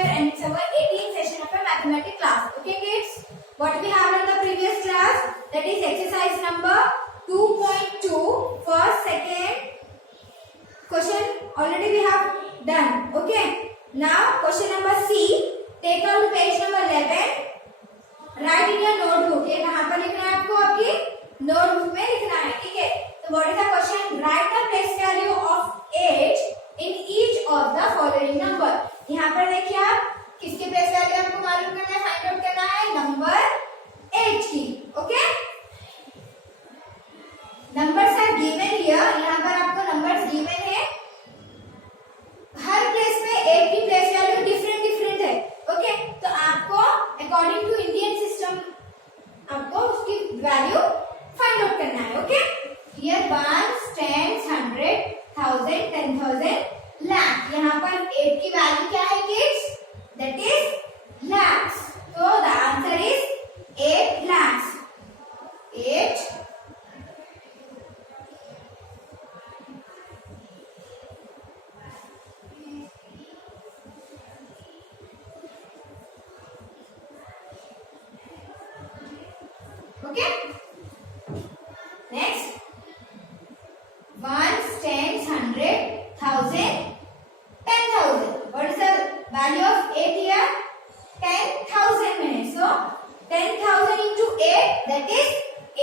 teacher and it's our 18th session of a mathematics class. Okay kids, what we have in the previous class, that is exercise number 2.2 first, second question already we have done. Okay, now question number C, take out to page number 11, write in your notebook. ये कहाँ पर लिखना है आपको? आपकी notebook में लिखना है. ठीक है, तो what is the question? Write the place value of age in each of the following number. यहाँ पर देखिए आप किसके place value आपको मालूम करना है, find out करना है number age की. Okay, numbers are given here. यहाँ पर आपको numbers given है. हर place में age की place value different different है. Okay, तो आपको according to Indian system आपको उसकी value find out करना है. Okay, here ones, tens, 100, 1000, 10,000, lakh. यहाँ पर 8 की वैल्यू क्या है kids? That is lakhs. So the answer is 8 lakhs. 8 okay. Next, ones, tens, 100, 1000, 10,000. What is the value of 8 here? 10,000 minutes. So 10,000 into 8, that is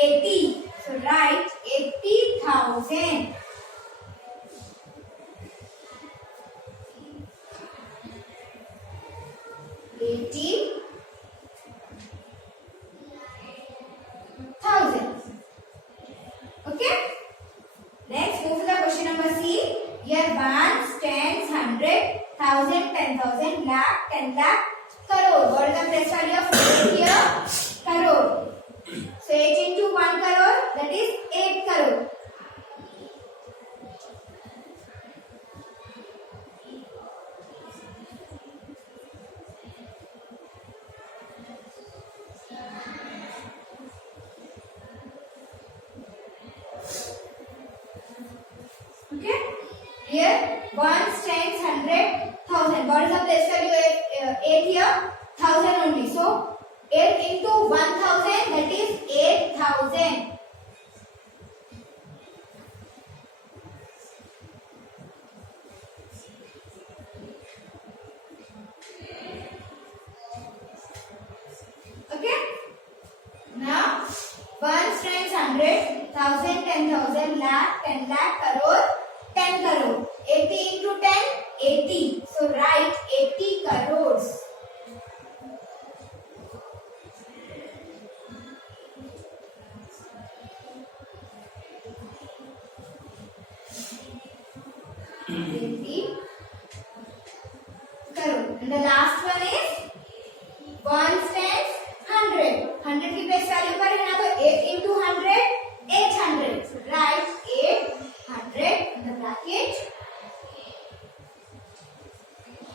80. So write 80,000. Okay. Next, move to the question number C. Here ones, tens, 100, 1000, 10,000, lakh, 10 lakh, crore. What is the place value of 8 here? Crore. So 8 into 1 crore, that is 8 crore. Okay. Here ones, tens, 100, 1000. What is the place value of 8 here? 1000 only. So 8 into 1000, that is 8,000. Okay. Now ones, tens, 100, 1000, 10,000, lakh, 10 lakh, crore, 10 crore. 80 into 10, 80. So write 80 crores. And the last one is ones, tens, 100. 100 की place value पर है ना, तो 8 into 100, 800. So write 800 in the bracket.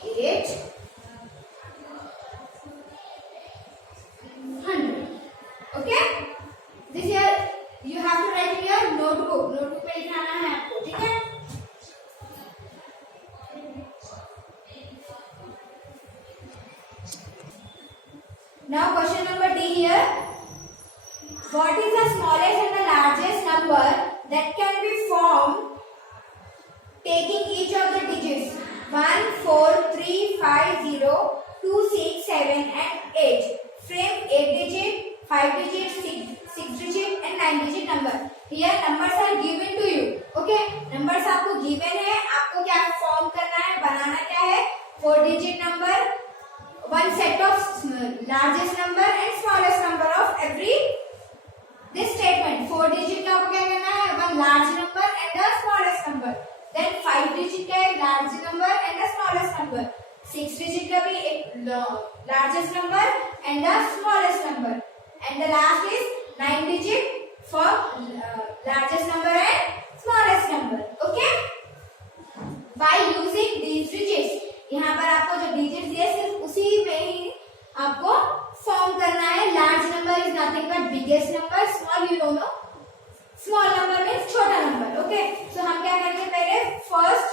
800. Okay. This here you have to write in your notebook. Notebook में लिखाना है आपको. ठीक है. Now question number D here. What is the smallest and the largest number that can be formed taking each of the digits 1, 4, 3, 5, 0, 2, 6, 7 and 8. Frame 8 digit, 5 digit, 6 digit and 9 digit number. Here numbers are given to you. Okay, numbers आपको given है. आपको क्या form करना है, बनाना क्या है? 4 digit number, one set of largest number and smallest number of every this statement. 4 digit का आपको क्या करना है? One large number and the smallest number. Then 5 digit का एक large number and the smallest number. 6 digit का भी एक largest number and the smallest number. And the last is 9 digit for largest number and smallest number. Okay? By using these digits, यहाँ पर आपको जो digits दिए सिर्फ उसी में ही आपको form करना है. Large number is nothing but biggest number. Small you don't know. Small number means छोटा number. Okay? So हम क्या करेंगे, पहले first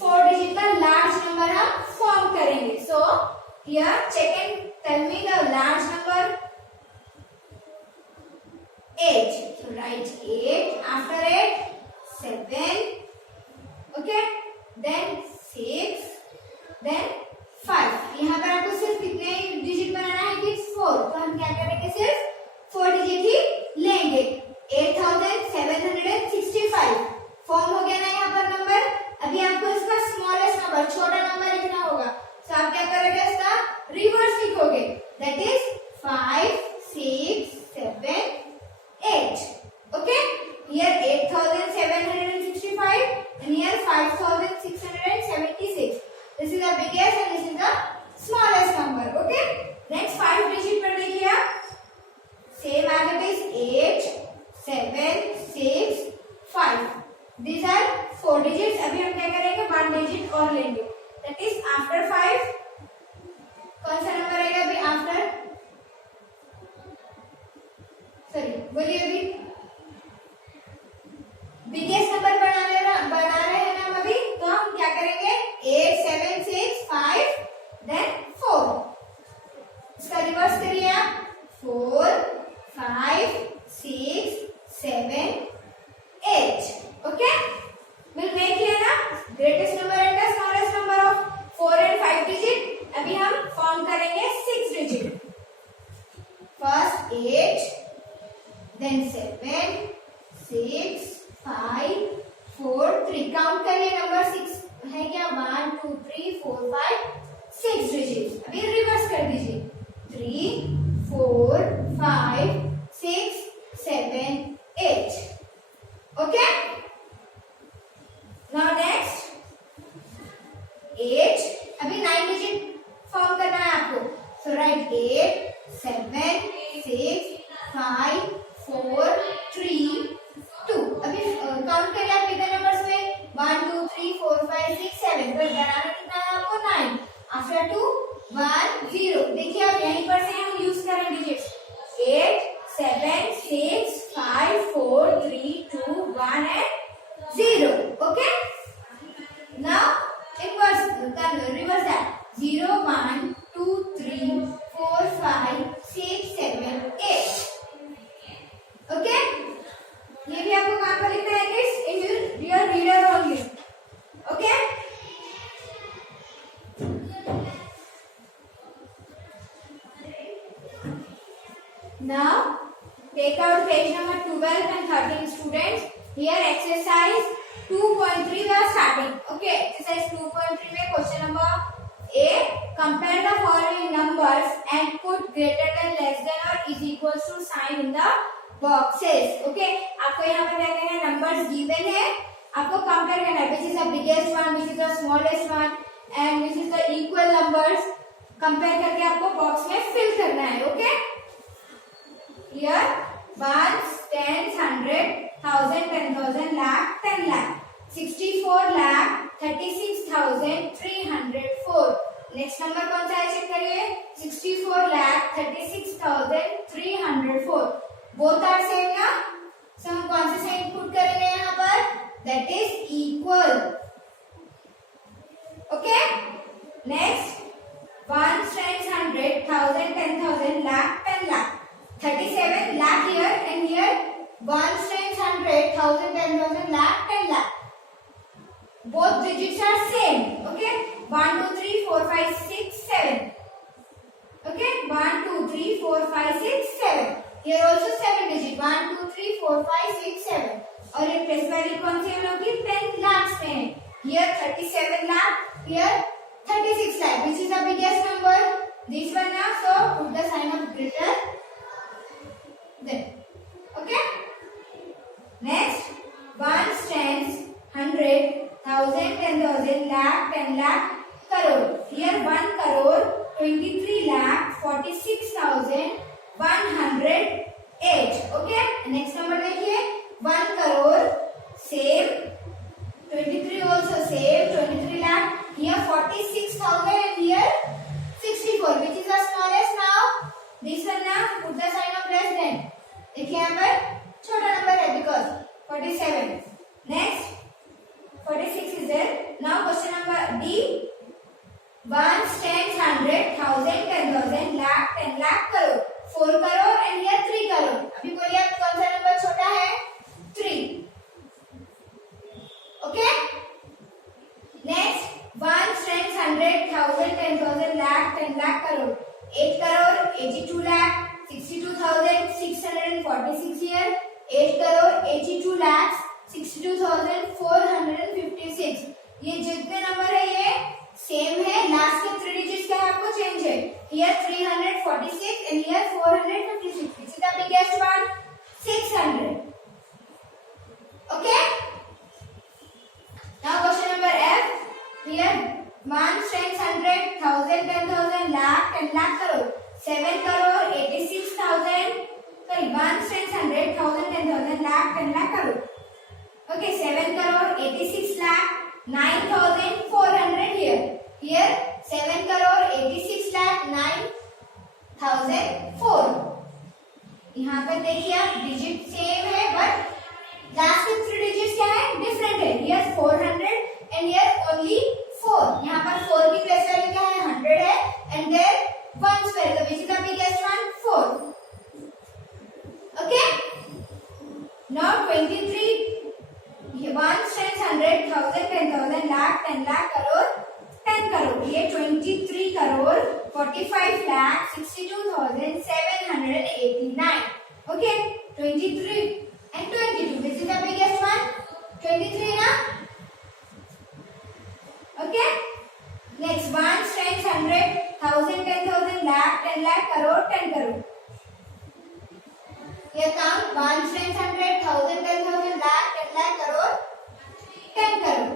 4 digit का large number हम form करेंगे. So here check and tell me the large number 8. So write 8. After 8 7, okay, then 6, then 5. यहाँ पर आपको सिर्फ कितने डिजिट बनाना है कि 4. तो हम क्या करेंगे, सिर्फ 4 डिजिट ही लेंगे. 8765 फॉर्म हो गया ना यहाँ पर नंबर. अभी आपको इसका स्मॉलेस्ट नंबर, छोटा नंबर लिखना होगा. तो आप क्या करोगे, इसका रिवर्स लिखोगे. That is 5, 6, 7, 8. Okay? Here 8765 and here 5676. This is the biggest and this is the smallest number. Okay? Next 5 digit पर देखिए आप. Same as it is 8, 7, 6, 5. These are 4 digits. अभी हम क्या करेंगे, 1 digit और लेंगे. That is after 5. कौन सा नंबर आएगा अभी after? सॉरी बोलिए अभी. बिगेस्ट नंबर बना रहे हैं ना हम अभी. तो हम क्या करेंगे, 8, 7, 6, 5, देन 4. इसका रिवर्स करिए आप. 4, 5, 6, 7, 8. ओके, विल मेक हियर ना greatest number and the smallest number of 4 and 5 digit. अभी हम फॉर्म करेंगे 6 डिजिट. First 8, then 7, 6, 5, 4, 3. काउंट करिए नंबर 6 है क्या, 1, 2, 3, 4, 5, 6 डिजिट. अभी रिवर्स कर दीजिए. 3, 4, 5, 6, 7, 8. Okay, now next 8. अभी 9 डिजिट फॉर्म करना है आपको. सो राइट 8, 7, 6, 5, 4, 3, 2. अभी काउंट करिए आप कितने नंबर्स में, 1, 2, 3, 4, 5, 6, 7. तो बनाना कितना है आपको, 9. आफ्टर 2 1, 0. देखिए आप यहीं पर से हम यूज करें digits. 8, 7, 6, 5, 4, 3, 2, 1 and 0. Okay? Now inverse, reverse that. 0, 1, 2, 3, 4, 5, 6, 7, 8. Okay? ये भी आपको कहाँ पर लिखना है, किस in your reader only. Okay, now take out page number 12 and 13 students. Here exercise 2.3 we are starting. Okay, exercise 2.3 में question number A, compare the following numbers and put greater than, less than or is equal to sign in the boxes. Okay, आपको यहाँ पर क्या करना है, numbers given है, आपको compare करना है which is the biggest one, which is the smallest one and which is the equal numbers. compare करके आपको box में fill करना है. Okay, here ones, tens, 100, 1000, 10,000, lakh, 10 lakh, 64 lakh, 36,304. Next number कौन सा है, चेक करिए. 64 lakh, 36,304. बोथ आर सेम ना. सो हम कौन से साइन पुट करेंगे यहाँ पर, that is equal. Okay, next 1, 10, 100, 1000, 10,000, lakh, 10 lakh, 37 lakh here and here 1, 10, 100, 1000, 10,000, lakh, 10 lakh. Both digits are same. Okay, 1, 2, 3, 4, 5, 6, 7. Okay, 1, 2, 3, 4, 5, 6, 7. Here also 7 digit. 1, 2, 3, 4, 5, 6, 7. और ये प्लेस वैल्यू कौन सी हम लोग की 10 lakhs में है. Here 37 lakh, here 36 lakh. Which is the biggest number? This one now. So put the sign of greater than. Okay. Next, 1, 10, 100, 1000, 10,000, lakh, 10 lakh, crore. Here 1 crore, 23 lakh, 46,108. Okay. Next number देखिए, 1 crore, same, 23 also same, 23 lakh. Here 46,000 and here 64. Which is the smallest now? This one now. Put the sign of less than. देखिए यहाँ पर छोटा number है because 47. Next 46 is there. Now question number D. ones, tens, 100, 1000, 10,000, lakh, 10 lakh, crore, 4 crore and here 3 crore. अभी बोलिए आप कौन सा नंबर छोटा है? 3. Okay? Next, ones, tens, 100, 1000, 10,000, lakh, 10 lakh, crore, 8 crore, 82 lakh, 62,646 here, 8 crore, 82 lakhs, 62,456. ये जितने नंबर है ये सेम है, लास्ट के 3 डिजिट्स क्या है आपको चेंज है. Here 346 and here 456. This is the biggest one, 600. Okay? Now question number F. Here 1, 10, 100, 1000, 10,000, lakh, 10 lakh, crore, 7 crore, 86,000. Sorry, 1, 10, 100, 1000, 10,000, lakh, 10 lakh, crore. Okay, 7 crore, 86 lakh, 9,400 here. Here 7 crore, 86 lakh, 9,004. यहाँ पर देखिए आप digit same है but last के 3 digits क्या है? Different है. Here 400 and here only 4. यहाँ पर 4 की प्लेस वैल्यू क्या है? 100 है and there 1 square. So which is the biggest one? 4. Okay? Now 23. 1, 10, 100, 1000, 10,000, lakh, 10 lakh, crore, 10 crore. ये 23 crore, 45 lakh, 62,789. Okay? 23 and 22. Which is the biggest one? 23 na? Okay? Next 1, 10, 100, 1000, 10,000, lakh, 10 lakh, crore, 10 crore. Here count 1, 10, 100, 1000, 10,000, lakh, 10 lakh, crore, 10 crore.